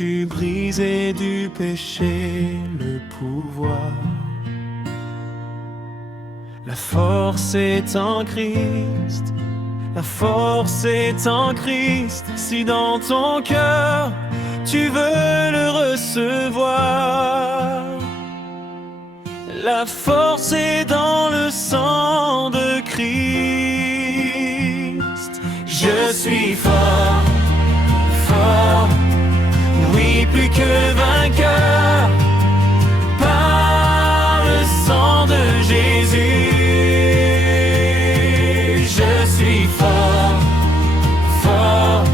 veux-tu briser du péché le pouvoir? La force est en Christ, la force est en Christ. Si dans ton cœur tu veux le recevoir, la force est dans le sang de Christ. Je suis fort, fort, oui plus que vainqueur, par le sang de Jésus. Je suis fort, fort,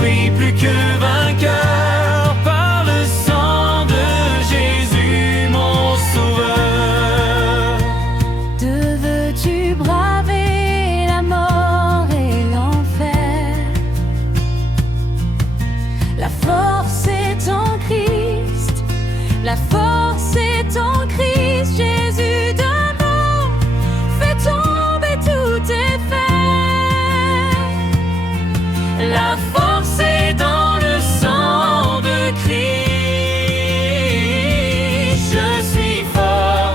oui plus que vainqueur, par le sang de Jésus mon sauveur. De veux-tu braver la mort et l'enfer? La force est en Christ, la force est en Christ. Jésus d'amour fait tomber tous tes fers. La force est dans le sang de Christ. Je suis fort,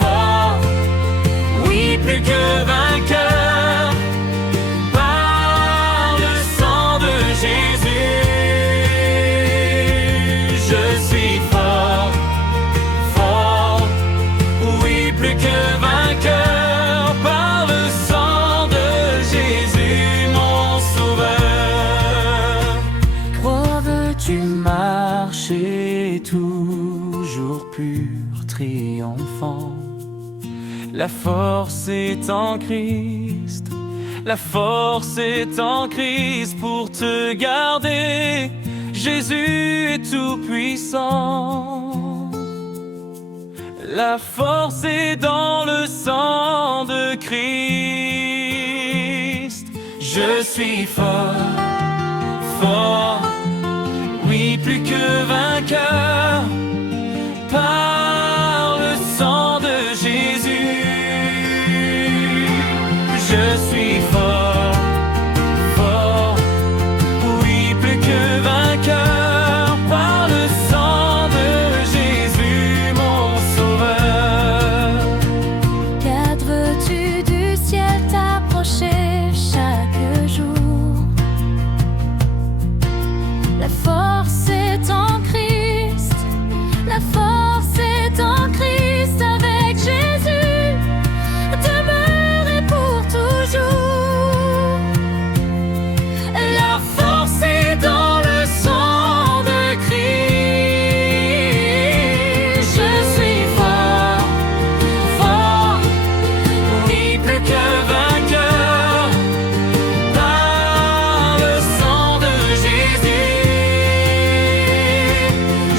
fort, oui plus que vainqueur, par le sang de Jésus. Je suis fort, fort, oui plus que vainqueur, par le sang de Jésus mon sauveur. Crois veux-tu marcher toujours pur, triomphant? La force est en Christ, la force est en Christ pour te garder. Jésus est tout puissant. La force est dans le sang de Christ. Je suis fort, fort, oui plus que vainqueur, par le sang de Jésus. Je suis fort, fort, oui plus que vainqueur, par le sang de Jésus mon sauveur. Car veux-tu du ciel t'approcher chaque jour? La force est en Christ, la force est en Christ. Avec Jésus, demeurer pour toujours. La force est dans le sang de Christ. Je suis fort, fort, oui plus que vainqueur, par le sang de Jésus.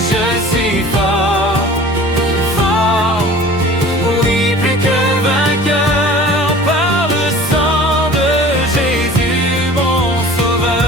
Je suis fort, fort, oui plus que vainqueur, par le sang de Jésus mon sauveur.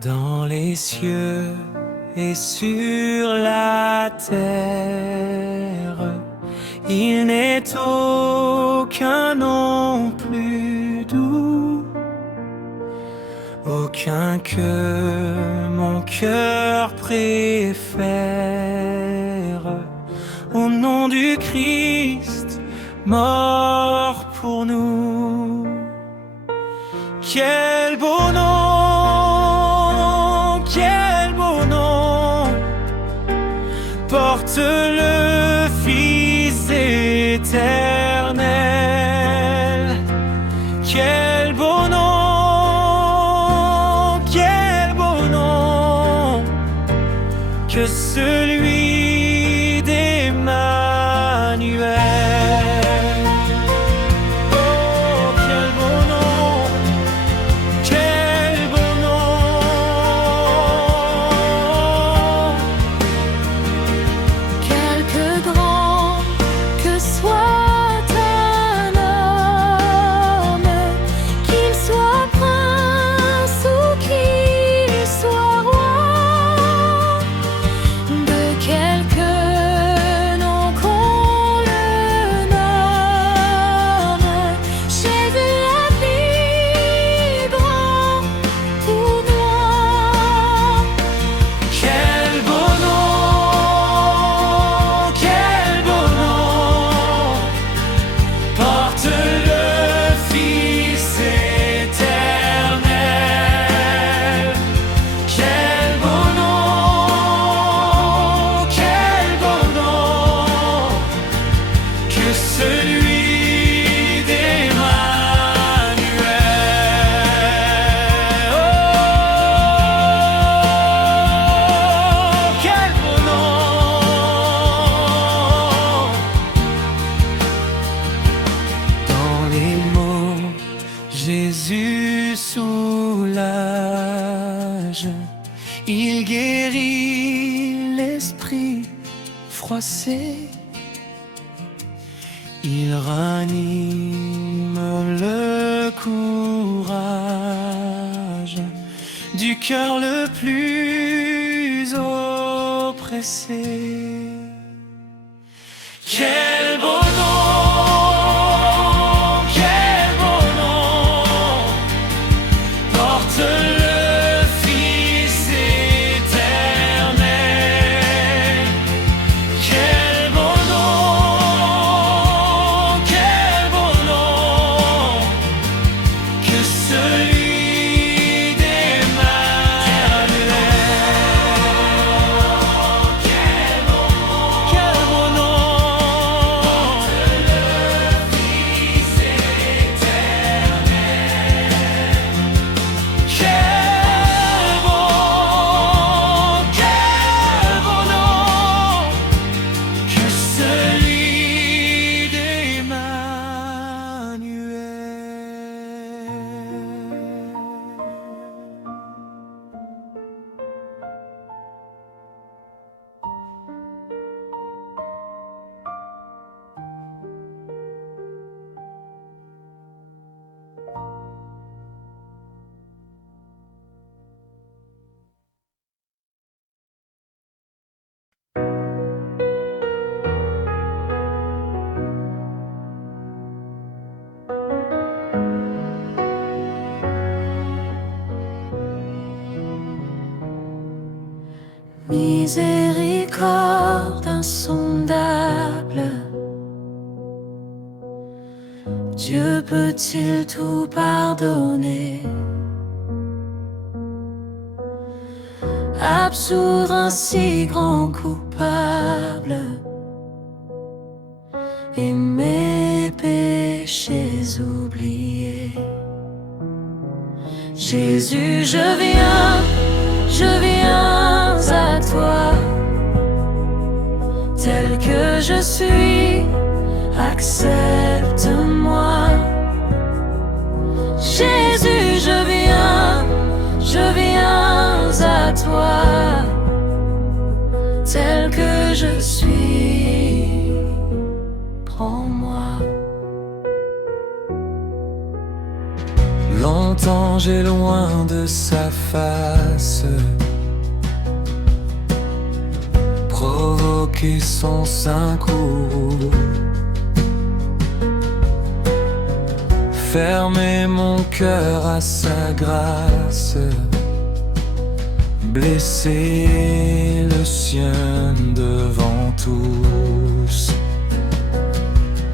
Dans les cieux et sur la terre, il n'est aucun nom plus doux, aucun que mon cœur préfère. Au nom du Christ, mort pour nous. Quel beau nom, quel beau nom, porte le Fils éternel. Quel beau nom, quel beau nom, que celui d'Emmanuel. Oh, quel beau nom, quel froissée. Il ranime le courage du cœur le plus oppressé. Quel beau nom, quel beau nom, porte le Fils éternel. Quel beau nom, que celui d'Emmanuel. Quel beau nom, Miséricorde insondable, Dieu peut-il tout pardonner? Absoudre un si grand coupable et mes péchés oubliés. Jésus, je viens à toi, tel que je suis, accepte-moi. Jésus, je viens à toi, tel que je suis, prends-moi. Longtemps j'ai loin de sa face provoqué son saint courroux, fermer mon cœur à sa grâce, blesser le sien devant tous.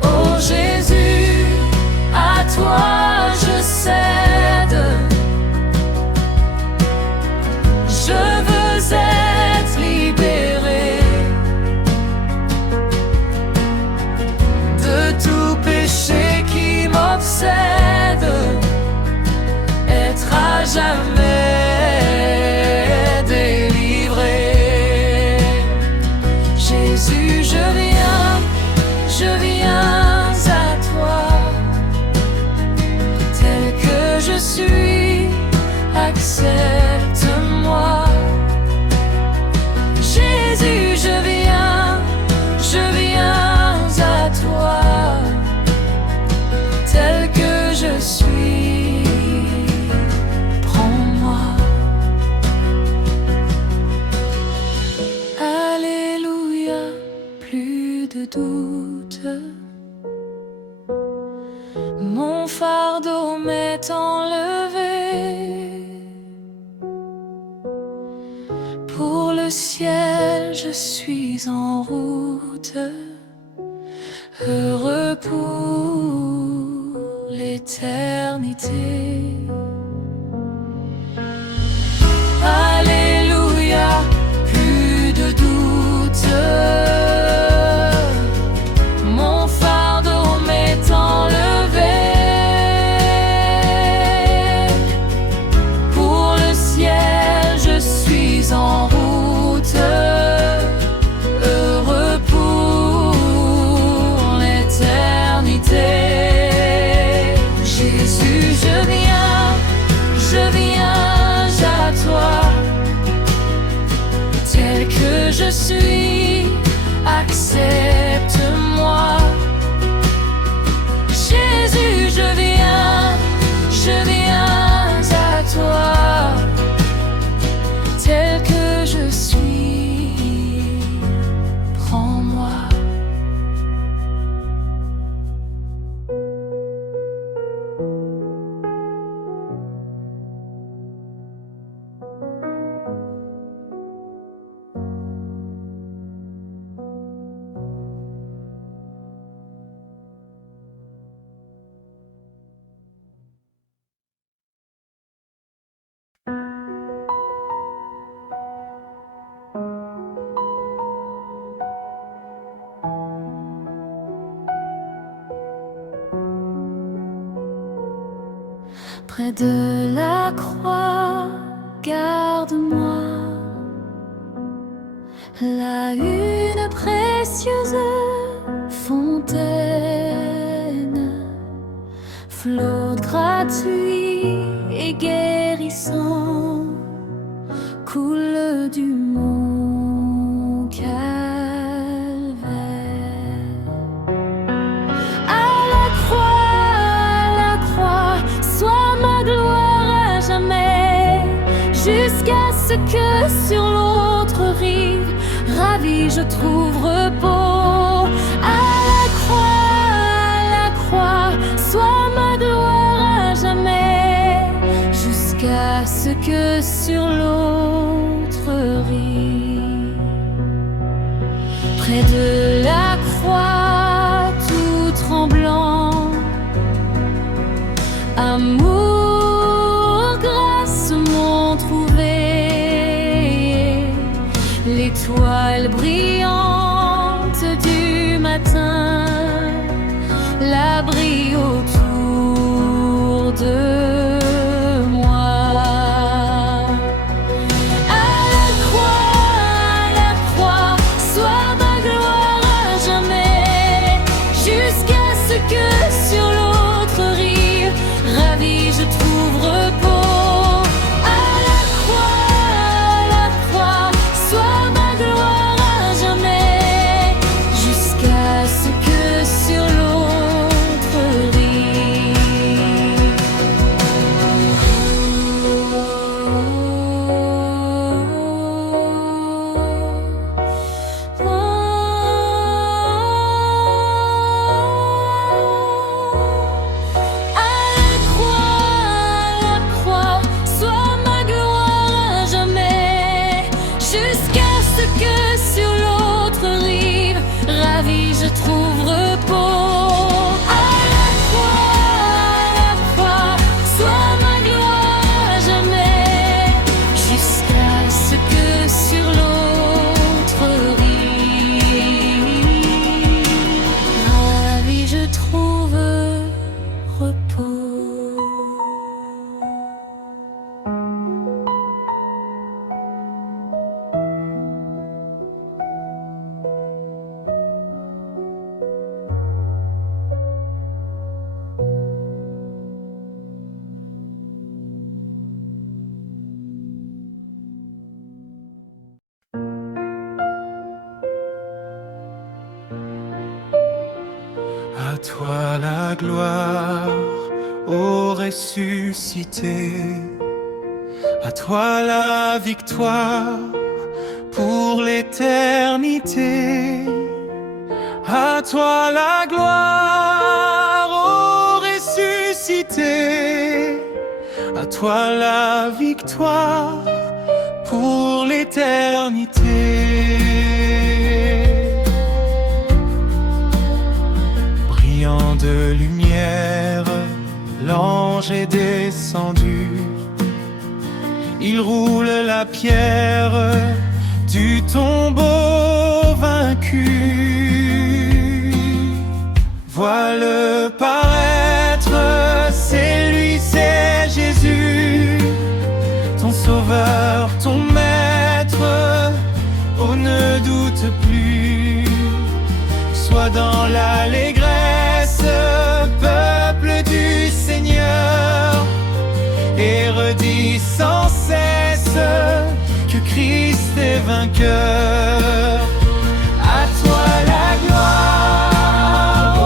Oh Jésus, à toi je cède, je veux être libéré de tout péché qui m'obsède, être à jamais délivré. Jésus, je viens à toi, tel que je suis, accepte-moi. Jésus, je viens à toi, tel que je suis, prends-moi. Alléluia, plus de doute, mon fardeau m'est enlevé. Pour le ciel, je suis en route, heureux pour l'éternité. Alléluia, plus de doute, mon fardeau m'est enlevé. Pour le ciel, je suis en route, heureux pour l'éternité. Jésus, je viens à toi, tel que je suis, accepte. près de la croix, garde-moi. Là une précieuse fontaine, flot gratuit et guérissant, coule du mont Calvaire. À la croix, sois ma gloire à jamais, jusqu'à ce que sur l'autre rive, ravi je trouve repos. À la croix, sois ma gloire à jamais, jusqu'à ce que sur l'autre rive, près de la croix, tout tremblant, amour, grâce m'ont trouvé, l'étoile brillante du matin, l'abri autour de moi. À la croix, sois ma gloire à jamais, jusqu'à ce que sur l'autre rive, ravi je trouve repos. À la croix, sois ma gloire à jamais, jusqu'à ce que sur l'autre rive. À la croix, sois ma gloire à jamais, jusqu'à ce que sur l'autre rive, ravi je trouve repos. À la croix, sois ma gloire à jamais, jusqu'à ce que sur l'autre rive, ravi je trouve repos. À toi la gloire, ô ressuscité, à toi la victoire pour l'éternité. À toi la gloire, ô ressuscité, à toi la victoire pour l'éternité. Brillant de lumière, l'ange est descendu. Il roule la pierre du tombeau vaincu. Vois-le paraître, c'est lui, c'est Jésus, ton sauveur, ton maître. Oh, ne doute plus, sois dans l'allégresse, peuple du Seigneur, et redis sans cesse que Christ est vainqueur. À toi la gloire, ô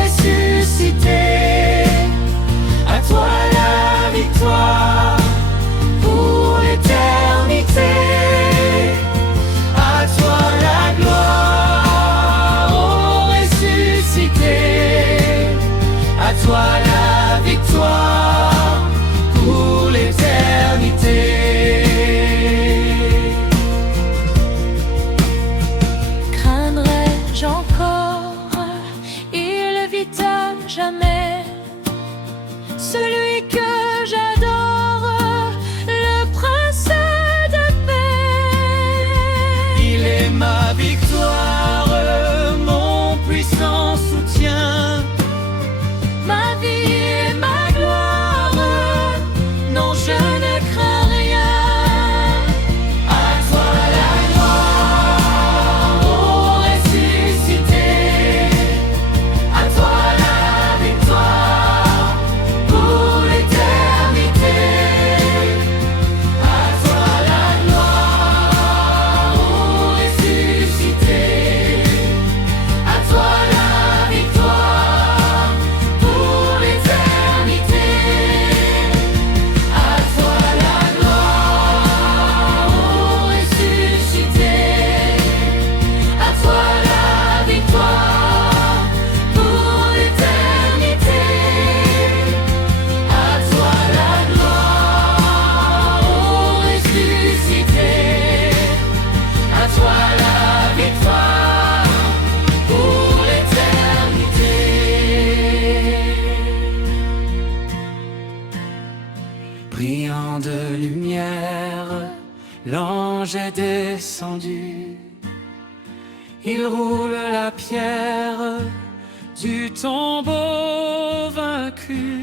ressuscité, à toi la victoire pour l'éternité. À toi la gloire, ô ressuscité, à toi la victoire pour l'éternité. descendu. Il roule la pierre du tombeau vaincu.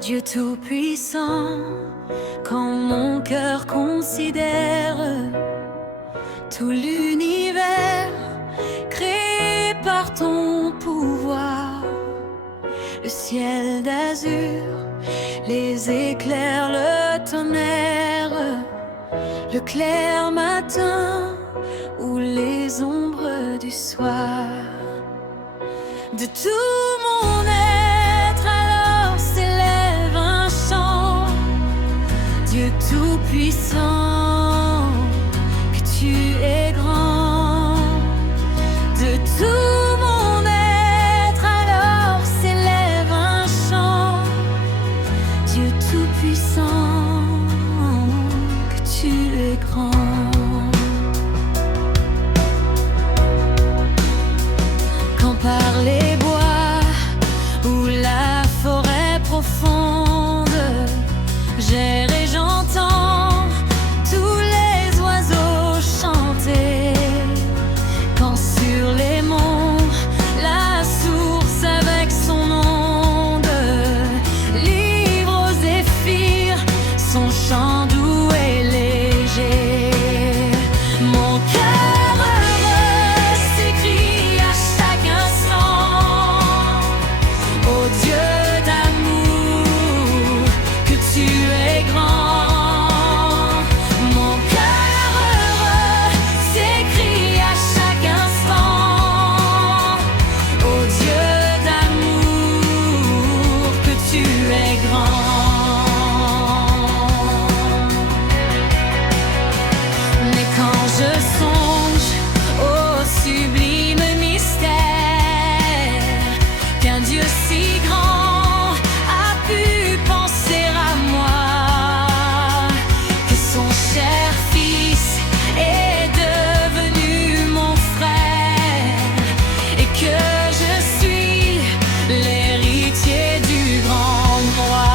Dieu Tout-Puissant, quand mon cœur considère tout l'univers créé par ton pouvoir, le ciel d'azur, les éclairs, le tonnerre, le clair matin ou les ombres du soir, de tout mon être alors s'élève un chant. Dieu Tout-Puissant, que tu es grand. De tout mon être alors s'élève un chant. Dieu Tout-Puissant, que tu es grand. Quand par les bois ou la forêt profonde, j'erre et j'entends tous les oiseaux chanter. Quand sur les monts, la source avec son onde livre aux zéphyrs son chant doux et léger. Mon cœur heureux s'écrie à chaque instant: ô Dieu d'amour, que tu es grand. Mon cœur heureux s'écrie à chaque instant: ô Dieu d'amour, que tu es grand. Mais quand je songe au sublime mystère qu'un Dieu si grand a pu penser à moi, que son cher fils est devenu mon frère et que je suis l'héritier du grand roi,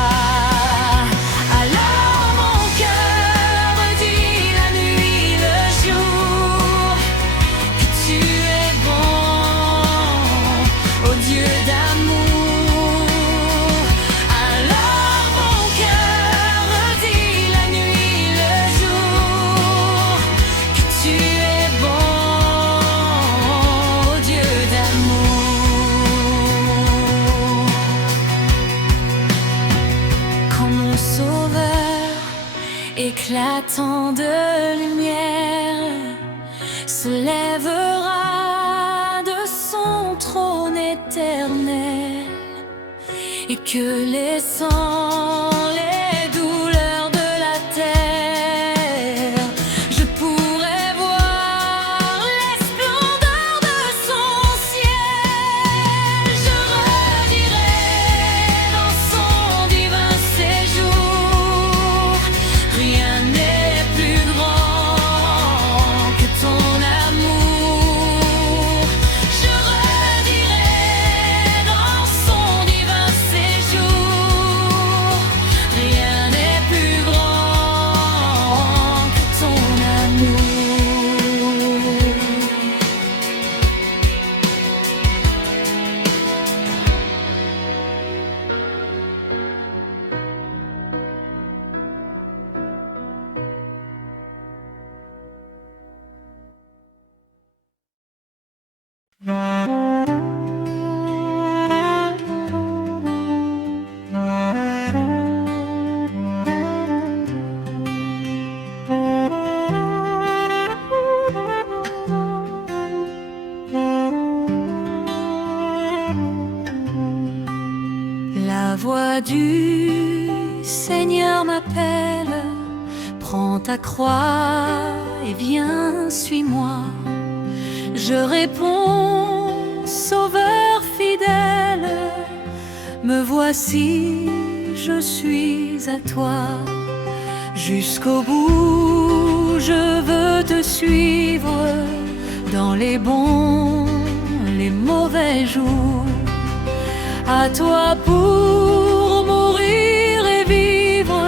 alors mon cœur dit la nuit, le jour, que tu es bon, ô Dieu d'amour. Alors mon cœur dit la nuit, le jour, que tu es bon, ô Dieu d'amour. Quand mon sauveur, éclatant de lumière, se lèvera de son trône éternel, et que les sangs, les douleurs de la terre, je pourrai voir les splendeurs de son ciel. Je redirai dans son divin séjour: rien n'est plus grand que ton amour. Je redirai dans son divin séjour: rien n'est plus grand que ton amour. La voix du Seigneur m'appelle: prends ta croix et viens, suis-moi. Je réponds: Sauveur fidèle, me voici, je suis à toi. Jusqu'au bout, je veux te suivre dans les bons, les mauvais jours. À toi pour mourir et vivre,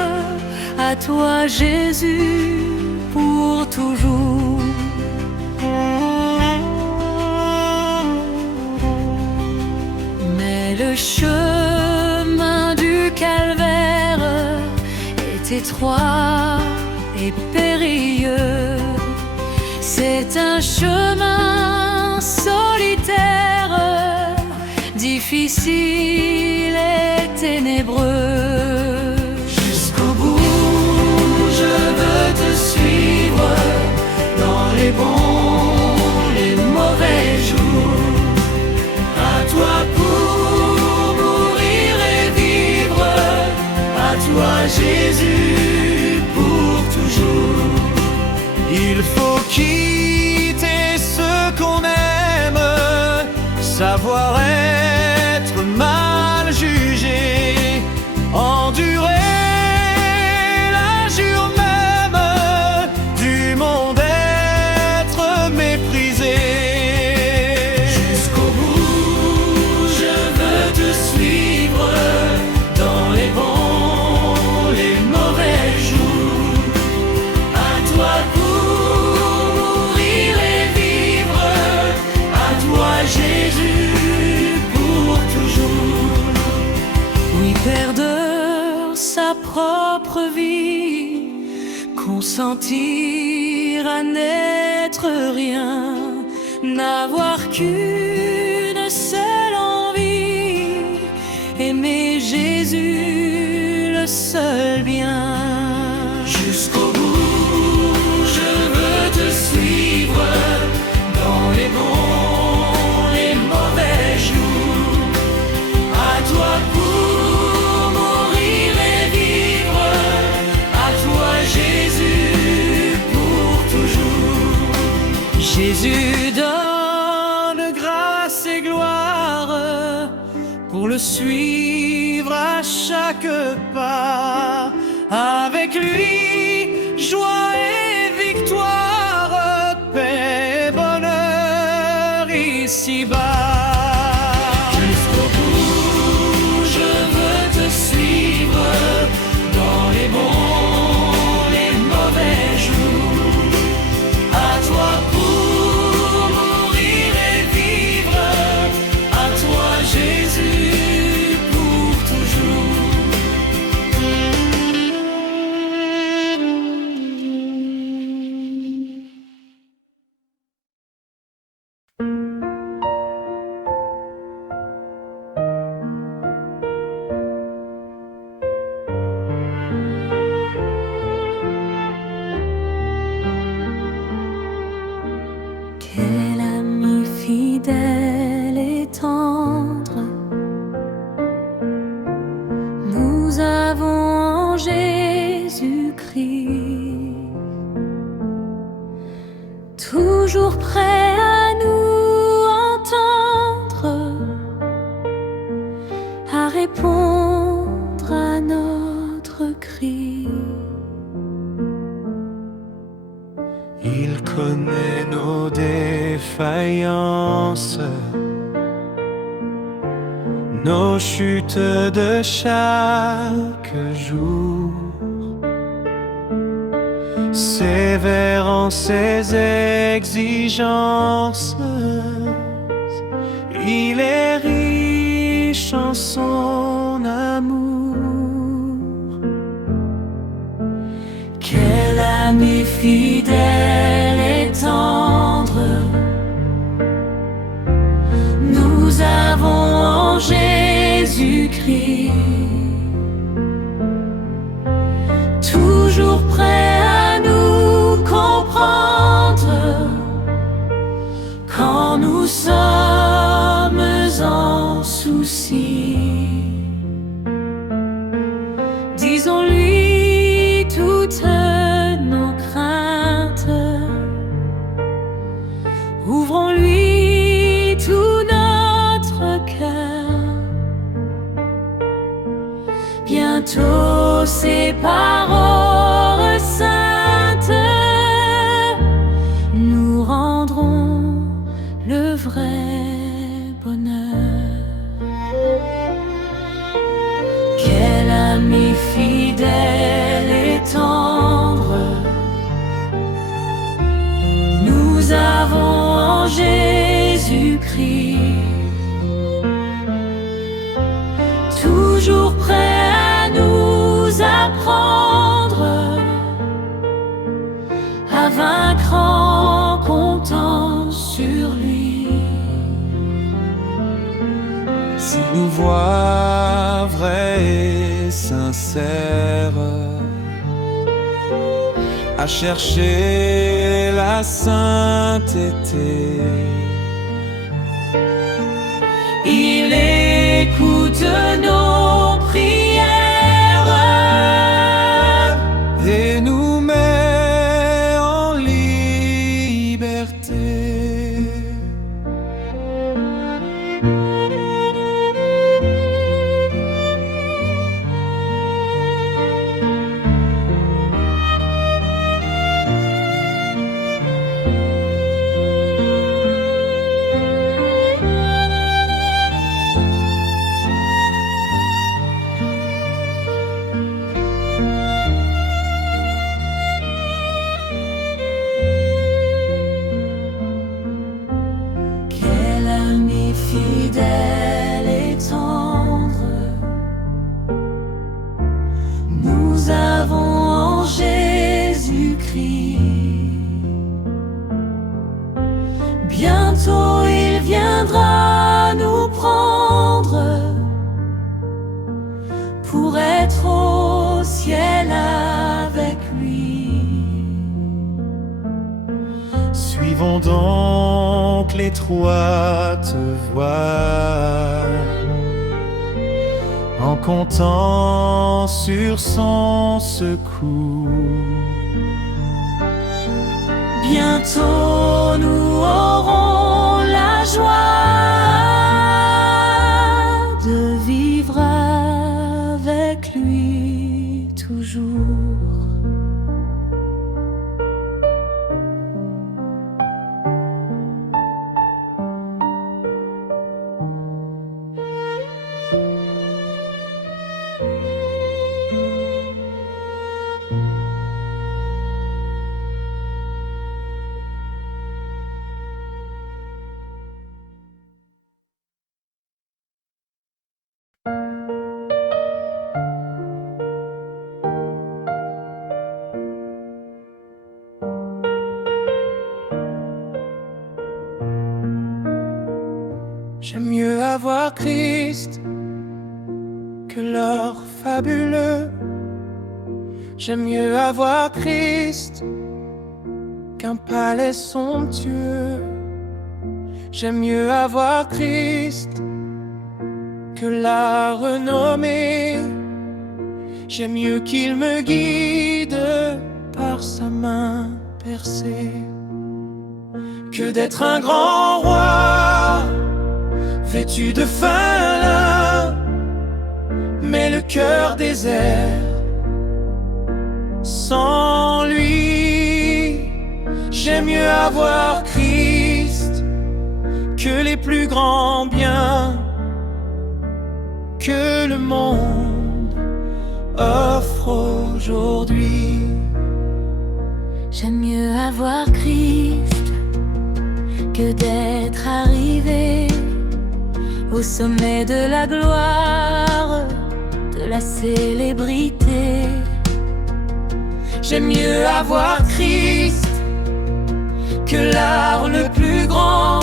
à toi Jésus pour toujours. Mais le chemin du calvaire est étroit et périlleux. C'est un chemin solitaire, difficile et ténébreux. Jusqu'au bout, je veux te suivre dans les bons, les mauvais jours. À toi pour mourir et vivre, à toi Jésus pour toujours. Il faut quitter ce qu'on aime, savoir être mal jugé, endurer l'injure même du monde, être méprisé. Jusqu'au bout, je veux te suivre dans les bons, les mauvais jours. À toi pour mourir et vivre, à toi Jésus pour toujours. Oui, perdre sa propre vie, consentir à n'être rien, n'avoir qu'une seule envie, aimer Jésus le seul bien. Jusqu'au bout, je veux te suivre dans les bons, les mauvais jours. À toi pour mourir et vivre, à toi Jésus pour toujours. Jésus donne grâce et gloire pour le suivre à chaque pas. Avec lui, joie et victoire, paix et bonheur ici-bas. Jusqu'au bout, je veux te suivre dans les bons, les mauvais jours. À toi pour mourir et vivre, à toi Jésus pour toujours. Quel ami fidèle et tendre nous avons en Jésus-Christ, toujours prêt à nous entendre, à répondre à notre cri. Il connaît nos défaillances, nos chutes de chaque jour. Sévère en ses exigences, il est riche en son amour. Quel ami fidèle et tendre nous avons en Jésus-Christ, toujours prêt à nous comprendre quand nous sommes en souci. Disons-lui toutes nos craintes, ouvrons-lui tout notre cœur. Bientôt ses paroles saintes vrai bonheur. Quel ami fidèle et tendre nous avons en Jésus-Christ, toujours prêt à nous apprendre à vaincre en comptant sur lui. S'il nous voit vrai et sincère, à chercher la sainteté, il écoute nos prières et nous met en liberté. Fidèle et tendre, nous avons en Jésus-Christ. Bientôt il viendra nous prendre pour être au ciel avec lui. Suivons donc l'étroite voie en comptant sur son secours. Bientôt nous aurons la joie de vivre avec lui toujours. J'aime mieux avoir Christ que l'or fabuleux. J'aime mieux avoir Christ qu'un palais somptueux. J'aime mieux avoir Christ que la renommée. J'aime mieux qu'il me guide par sa main percée que d'être un grand roi vêtu de fin lin, mais le cœur désert. Sans lui, j'aime mieux avoir Christ que les plus grands biens que le monde offre aujourd'hui. J'aime mieux avoir Christ que d'être arrivé au sommet de la gloire, de la célébrité. J'aime mieux avoir Christ que l'art le plus grand.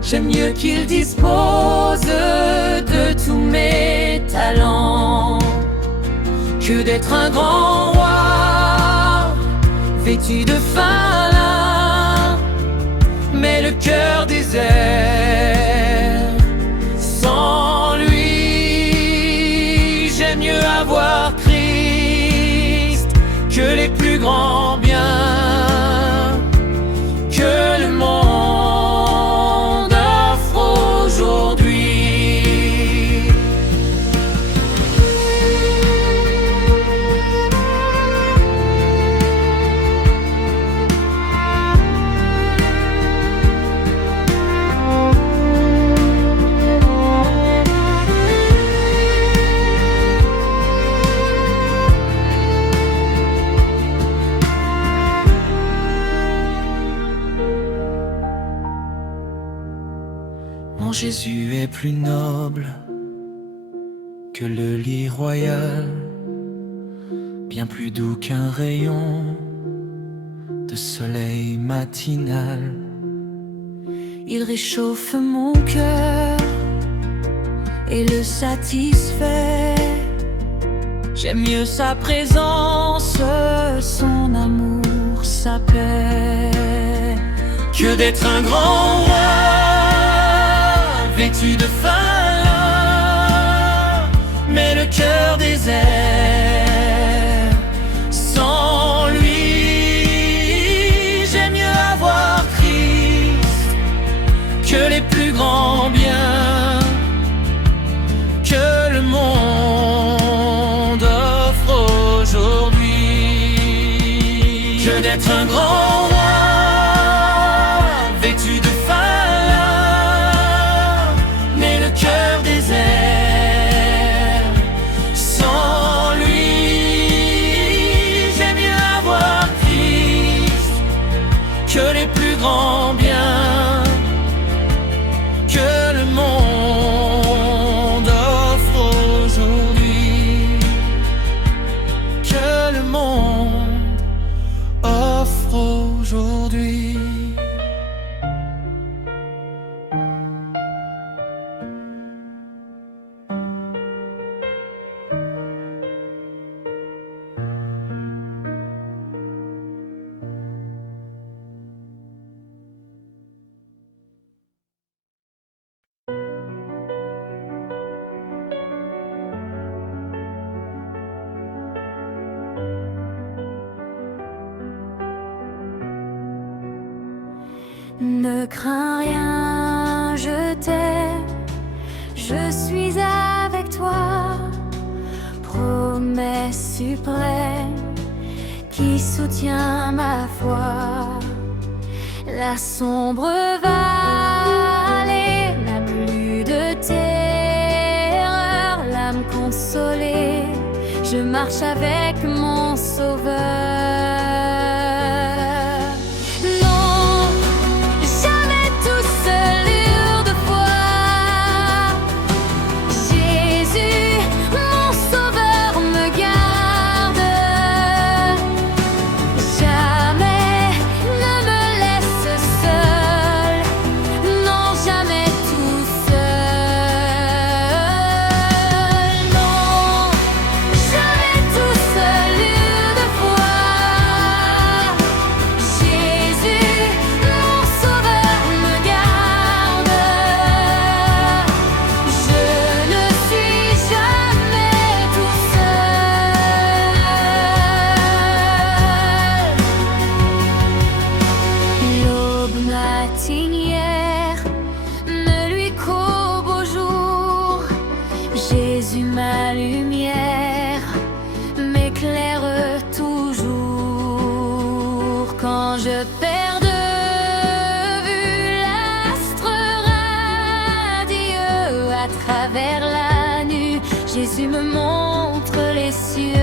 J'aime mieux qu'il dispose de tous mes talents que d'être un grand roi vêtu de fin lin, mais le cœur désert. Sans lui, j'aime mieux avoir Christ que les plus grands biens que le monde offre aujourd'hui. Mon Jésus est plus noble que le lit royal, bien plus doux qu'un rayon de soleil matinal. Il réchauffe mon cœur et le satisfait. J'aime mieux sa présence, son amour, sa paix, que d'être un grand roi vêtu de fin, mais le cœur désert. Sans lui, j'aime mieux avoir Christ que les plus grands biens que le monde offre aujourd'hui. Que d'être un grand roi vêtu de fin, mais le cœur désert. Sans lui, j'aime mieux avoir Christ que les plus grands biens que le monde offre aujourd'hui. Que le monde offre aujourd'hui. Ne crains rien, je t'aime, je suis avec toi. Promesse suprême qui soutient ma foi. La sombre vallée n'a plus de terreur, l'âme consolée, je marche avec mon Sauveur. Ne lui qu'au beau jour, Jésus ma lumière m'éclaire toujours. Quand je perds de vue l'astre radieux à travers la nuit, Jésus me montre les cieux.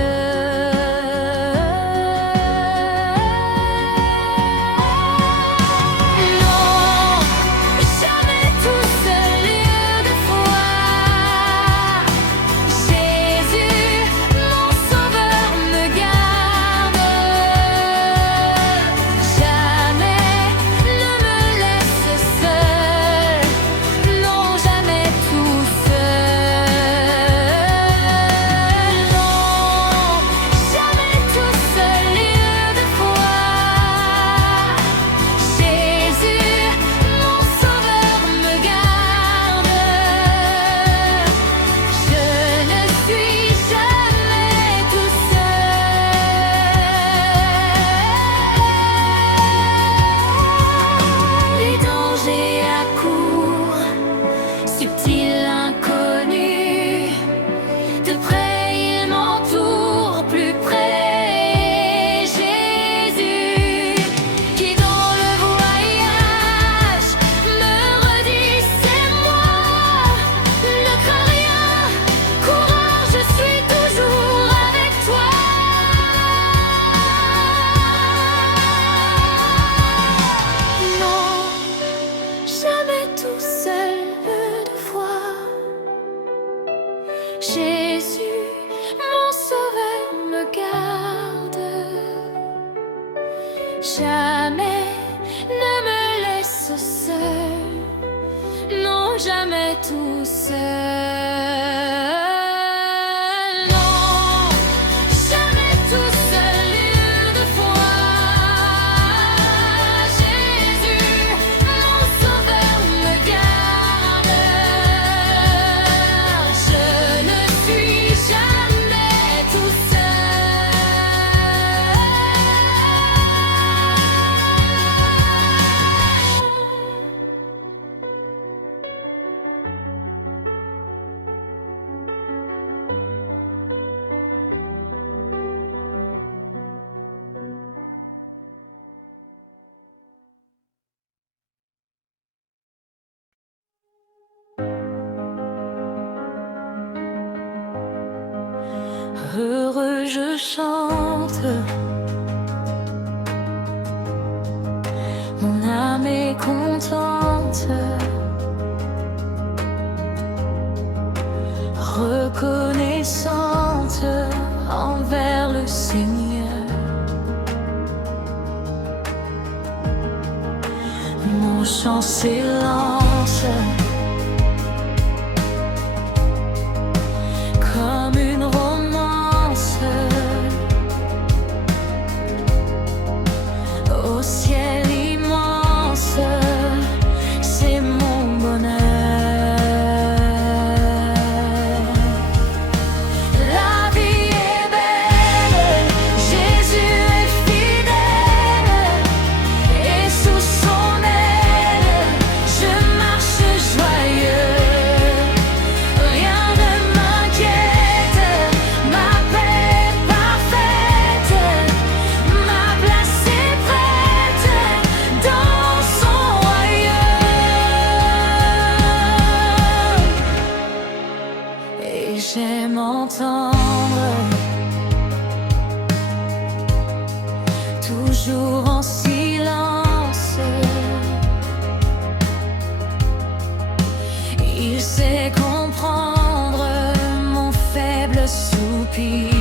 jamais tout seul. Non, jamais tout seul une fois. Jésus, mon sauveur, me garde. Je ne suis jamais tout heureux, je chante. Mon âme est contente, reconnaissante envers le Seigneur. Mon chant s'élance comme une romance au ciel immense, c'est mon bonheur. La vie est belle, Jésus est fidèle, et sous son aile, je marche joyeux. Rien ne m'inquiète, ma paix est parfaite, ma place est prête dans son royaume. Et j'aime entendre, toujours en silence, il sait comprendre mon faible soupir.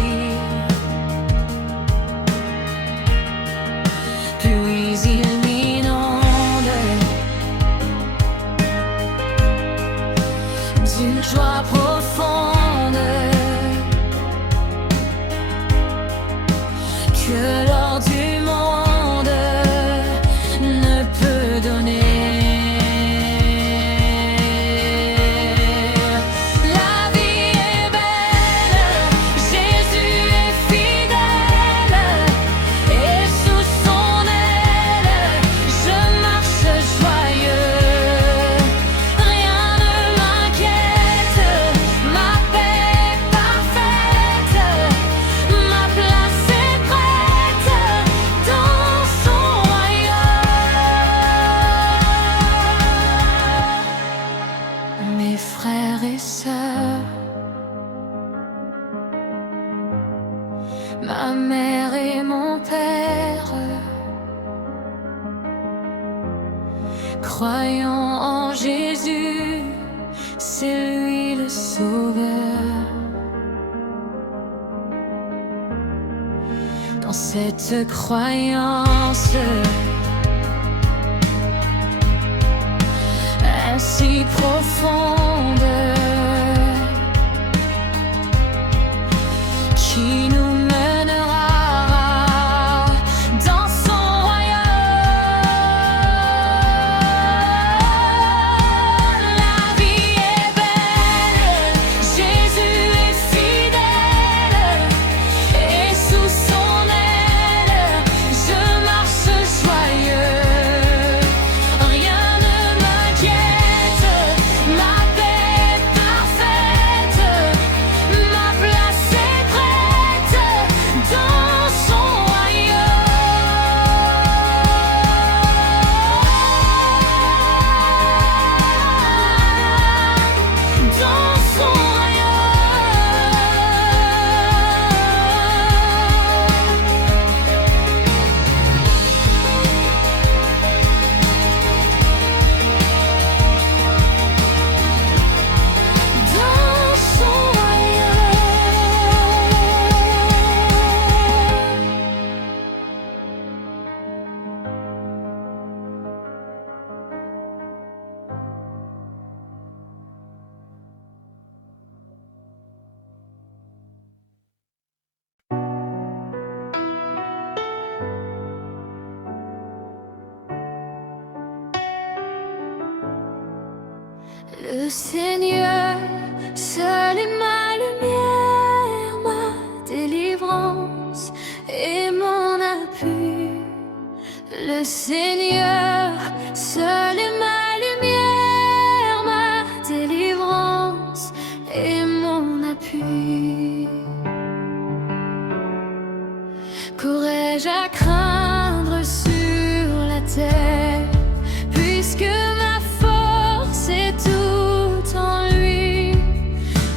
Puis il m'inonde d'une joie profonde que l'or du monde ne peut donner. La vie est belle, Jésus est fidèle, et sous son aile, je marche joyeux. Rien ne m'inquiète, ma paix est parfaite, ma place est prête dans son royaume. Mes frères et sœurs, ma mère et mon père, croyons en Jésus, c'est lui le sauveur. Dans cette croyance ainsi profonde qui nous mènera dans son royaume. La vie est belle, Jésus est fidèle, et sous son aile, je marche joyeux. Rien ne m'inquiète, Le Seigneur, seul est ma lumière, ma délivrance et mon appui. Le Seigneur, seul est ma lumière, ma délivrance et mon appui. Qu'aurais-je à craindre sur la terre, puisque ma force est tout en lui?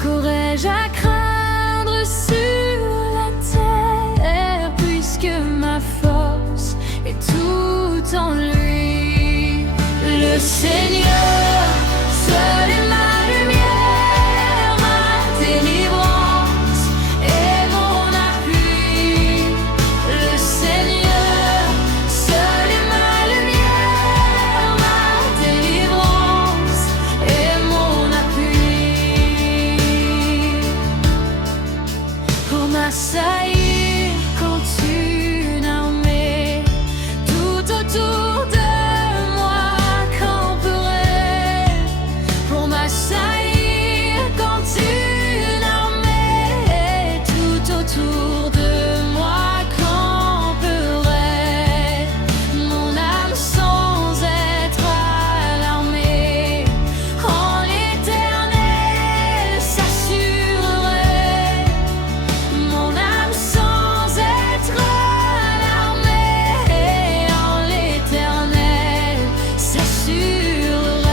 Qu'aurais-je à craindre sur la terre, puisque ma force est tout en lui? Le Seigneur, seul est ma lumière, ma délivrance et mon appui. Le Seigneur, seul est ma lumière, ma délivrance et mon appui. Pour m'assaillir contre une armée, tout autour de moi camperait. Pour m'assaillir contre une armée, tout autour de moi camperait. Mon âme sans être alarmée, en l'Éternel s'assurerait. Mon âme sans être alarmée, en l'Éternel s'assurerait.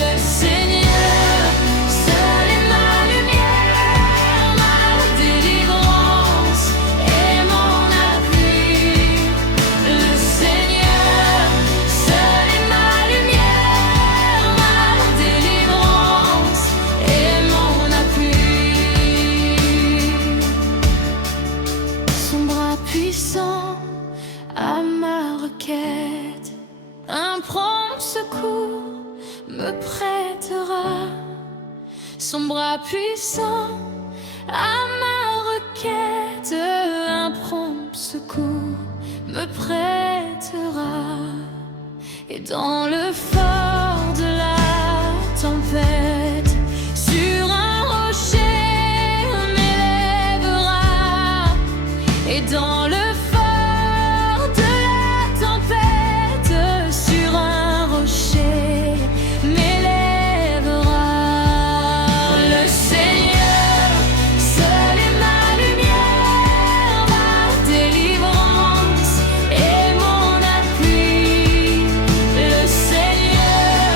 Le Seigneur, seul est ma lumière, ma délivrance et mon appui. Le Seigneur, seul est ma lumière, ma délivrance et mon appui. Son bras puissant à ma requête, un prompt secours me prêtera. Son bras puissant à ma requête, un prompt secours me prêtera. Et dans le fort de la tempête, sur un rocher m'élèvera. Et dans le fort de la tempête, sur un rocher m'élèvera. Le Seigneur, seul est ma lumière, ma délivrance et mon appui. Le Seigneur,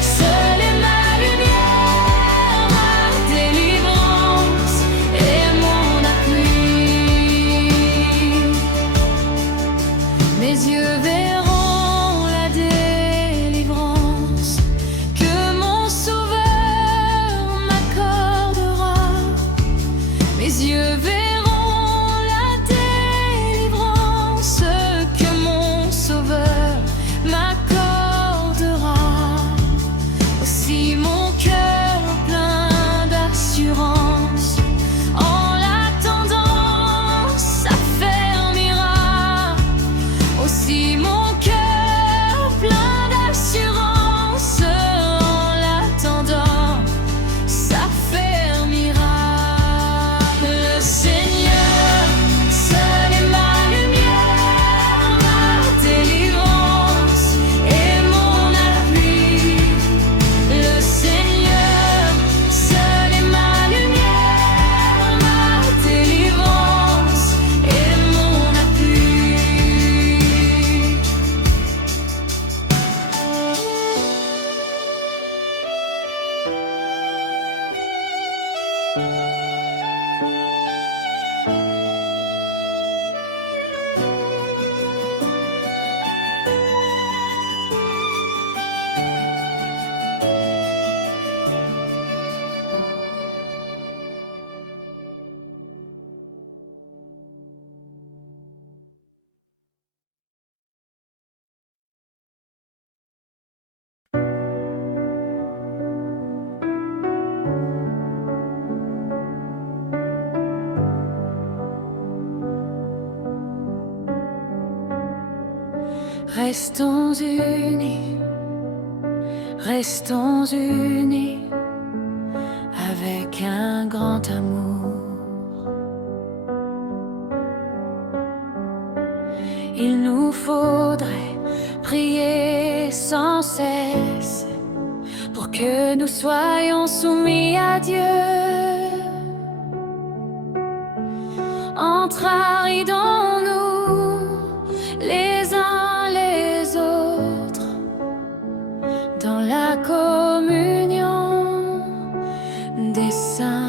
seul est ma lumière, ma délivrance et mon appui. Mes yeux verront la délivrance que mon Sauveur m'accordera. Mes yeux verront la délivrance que mon Sauveur m'accordera. Aussi mon cœur plein d'assurance, en l'attendant, s'affermira. Aussi mon cœur plein d'assurance, en l'attendant, s'affermira. Le Seigneur, seul est ma lumière, ma délivrance et mon appui. Le Seigneur, seul est ma lumière, ma délivrance et mon appui. Restons unis, restons unis avec un grand amour. Il nous faudrait prier sans cesse pour que nous soyons soumis à Dieu. Entraidons-nous les uns les autres dans la communion des saints.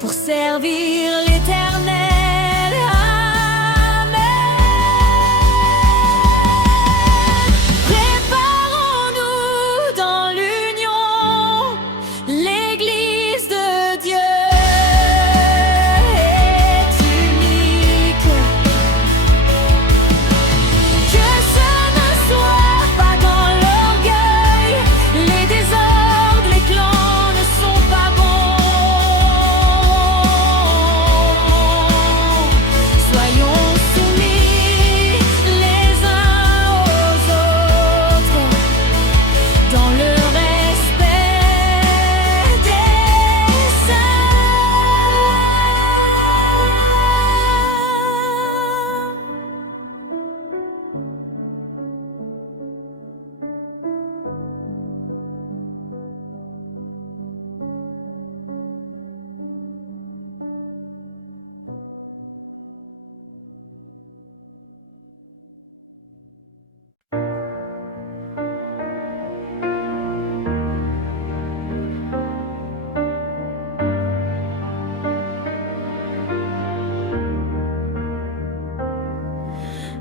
Pour servir l'Éternel. Amen. Préparons-nous dans l'union, l'Église de Dieu est unique. Que ce ne soit pas dans l'orgueil, les désordres, les clans ne sont pas bons.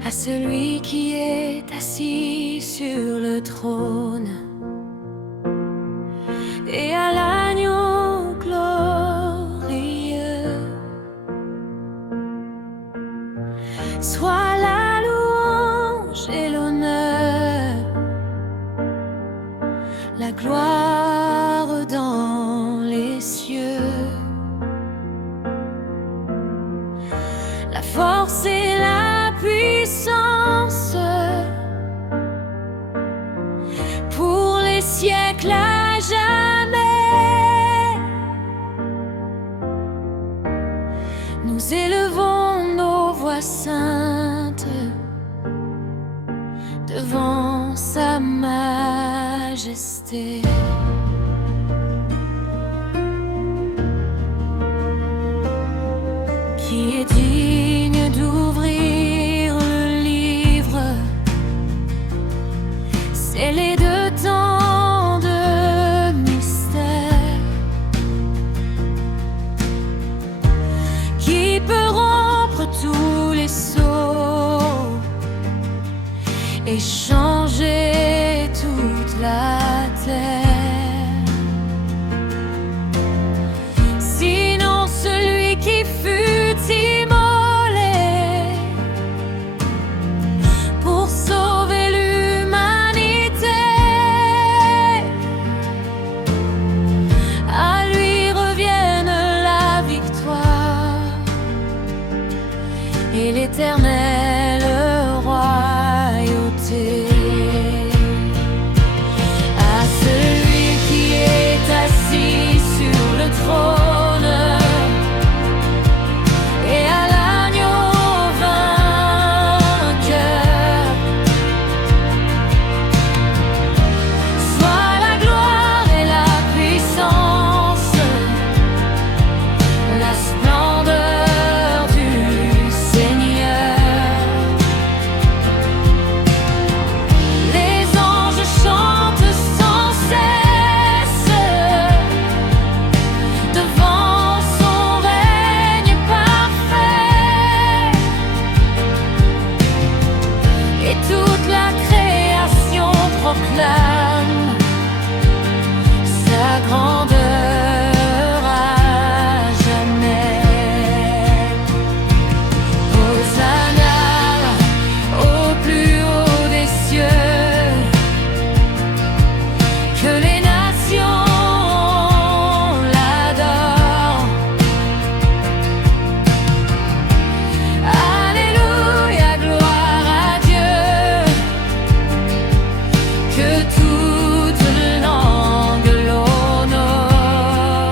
À celui qui est assis sur le trône et à l'agneau glorieux, soit la louange et l'honneur, la gloire dans les cieux, la force et la puissance pour les siècles à jamais. Nous élevons nos voix saintes devant sa majesté. Qui est digne d'ouvrir le livre, scellé de tant de mystères, qui peut rompre tous les sceaux et changer toute la terre. Si et l'éternelle royauté. À celui qui est assis sur le trône et à l'agneau vainqueur, soit la gloire et la puissance, la splendeur du Seigneur. Les anges chantent sans cesse devant son règne parfait, et toute la création proclame sa grandeur à jamais. Hosanna au plus haut des cieux, que les nations l'adorent. Alléluia, gloire à Dieu, que toute langue l'honore.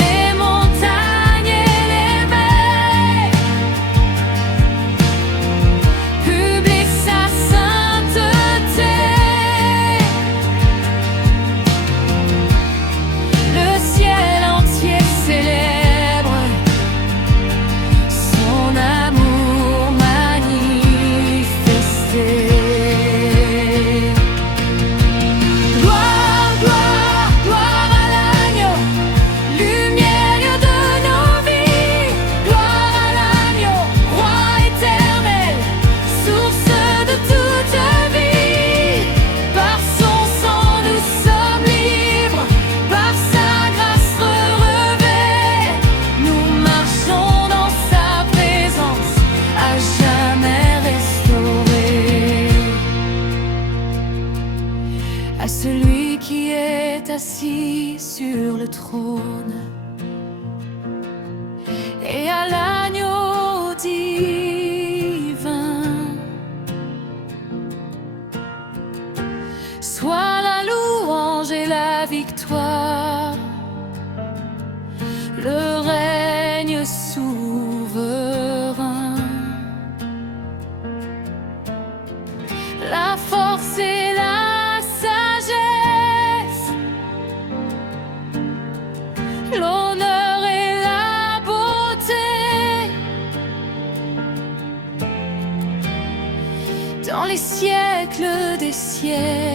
Les montagnes et les mers publient sa sainteté. Le ciel entier célèbre son amour manifesté. Gloire, gloire, gloire à l'agneau, lumière de nos vies. Gloire à l'agneau, roi éternel, source de toute vie. Par son sang nous sommes libres, par sa grâce relevée. Nous marchons dans sa présence, à jamais restaurée. À celui qui est assis sur le trône et à l'agneau divin, soit la louange et la victoire, le règne souverain, la force et la sagesse, l'honneur et la beauté, dans les siècles des siècles.